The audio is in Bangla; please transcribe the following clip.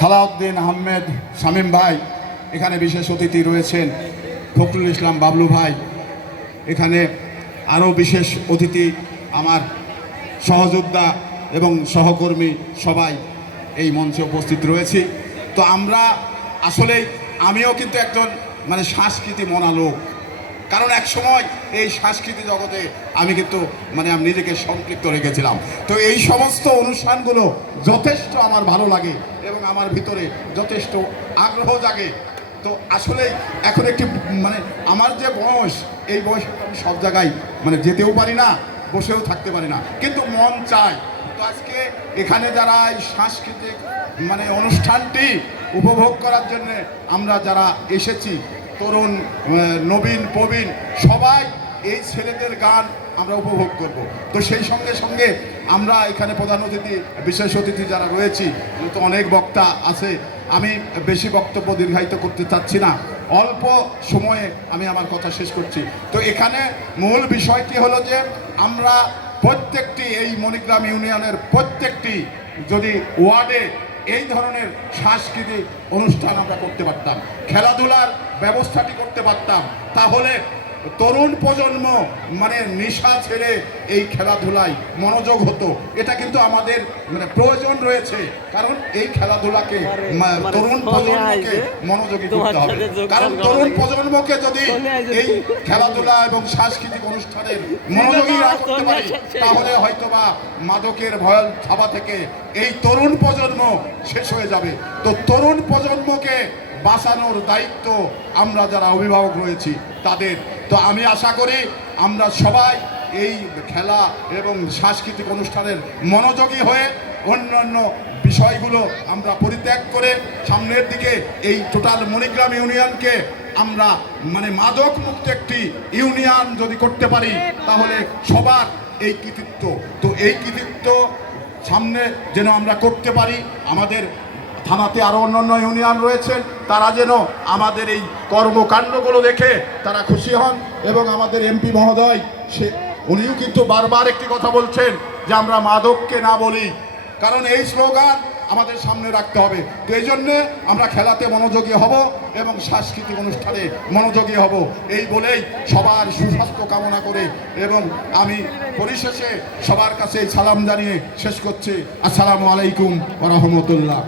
সালাউদ্দিন আহমেদ শামীম ভাই, এখানে বিশেষ অতিথি রয়েছেন ফখরুল ইসলাম বাবলু ভাই, এখানে আরও বিশেষ অতিথি আমার সহযোদ্ধা এবং সহকর্মী সবাই এই মঞ্চে উপস্থিত রয়েছি। তো আমরা আসলেই আমিও কিন্তু একজন সাংস্কৃতিক মনা লোক, কারণ এক সময় এই সাংস্কৃতিক জগতে আমি কিন্তু আমি নিজেকে সম্পৃক্ত রেখেছিলাম। তো এই সমস্ত অনুষ্ঠানগুলো যথেষ্ট আমার ভালো লাগে এবং আমার ভিতরে যথেষ্ট আগ্রহ জাগে। তো আসলেই এখন একটি আমার যে বয়স, এই বয়সে আমি সব জায়গায় যেতেও পারি না, বসেও থাকতে পারি না, কিন্তু মন চায়। তো আজকে এখানে যারা এই সাংস্কৃতিক অনুষ্ঠানটি উপভোগ করার জন্যে আমরা যারা এসেছি, তরুণ নবীন প্রবীণ সবাই এই ছেলেদের গান আমরা উপভোগ করব। তো সেই সঙ্গে সঙ্গে আমরা এখানে প্রধান অতিথি বিশেষ অতিথি যারা রয়েছি, তো অনেক বক্তা আছে, আমি বেশি বক্তব্য দীর্ঘায়িত করতে চাচ্ছি না, অল্প সময়ে আমি আমার কথা শেষ করছি। তো এখানে মূল বিষয়টি হলো যে আমরা প্রত্যেকটি এই মণিগ্রাম ইউনিয়নের প্রত্যেকটি যদি ওয়ার্ডে এই ধরনের সাংস্কৃতিক অনুষ্ঠান আমরা করতে পারতাম, খেলাধুলার ব্যবস্থাটি করতে পারতাম, তাহলে তরুণ প্রজন্ম নেশা ছেড়ে এই খেলাধুলায় মনোযোগ হতো। এটা কিন্তু আমাদের প্রয়োজন রয়েছে, কারণ এই খেলাধুলাকে তরুণ প্রজন্মকে মনোযোগী করতে হবে। কারণ তরুণ প্রজন্মকে যদি এই খেলাধুলা এবং সাংস্কৃতিক অনুষ্ঠানের মনোযোগী না করতে পারি, তাহলে হয়তোবা মাদকের ভয়াল থাবা থেকে এই তরুণ প্রজন্ম শেষ হয়ে যাবে। তো তরুণ প্রজন্মকে বাঁচানোর দায়িত্ব আমরা যারা অভিভাবক রয়েছি তাদের। তো আমি আশা করি আমরা সবাই এই খেলা এবং সাংস্কৃতিক অনুষ্ঠানের মনোযোগী হয়ে অন্যান্য বিষয়গুলো আমরা পরিত্যাগ করে সামনের দিকে এই টোটাল মণিগ্রাম ইউনিয়নকে আমরা মাদক মুক্ত একটি ইউনিয়ন যদি করতে পারি, তাহলে সবার এই কৃতিত্ব, তো এই কৃতিত্ব সামনে যেন আমরা করতে পারি। আমাদের থানাতে আরও অন্যান্য ইউনিয়ন রয়েছেন, তারা যেন আমাদের এই কর্মকাণ্ডগুলো দেখে তারা খুশি হন। এবং আমাদের এমপি মহোদয় উনিও কিন্তু বারবার একটি কথা বলছেন যে আমরা মাদককে না বলি, কারণ এই স্লোগান আমাদের সামনে রাখতে হবে। তো এই জন্যে আমরা খেলাতে মনোযোগী হব এবং সাংস্কৃতিক অনুষ্ঠানে মনোযোগী হব, এই বলেই সবার সুস্বাস্থ্য কামনা করে এবং আমি পরিশেষে সবার কাছে সালাম জানিয়ে শেষ করছি। আসসালামু আলাইকুম ওয়া রাহমাতুল্লাহ।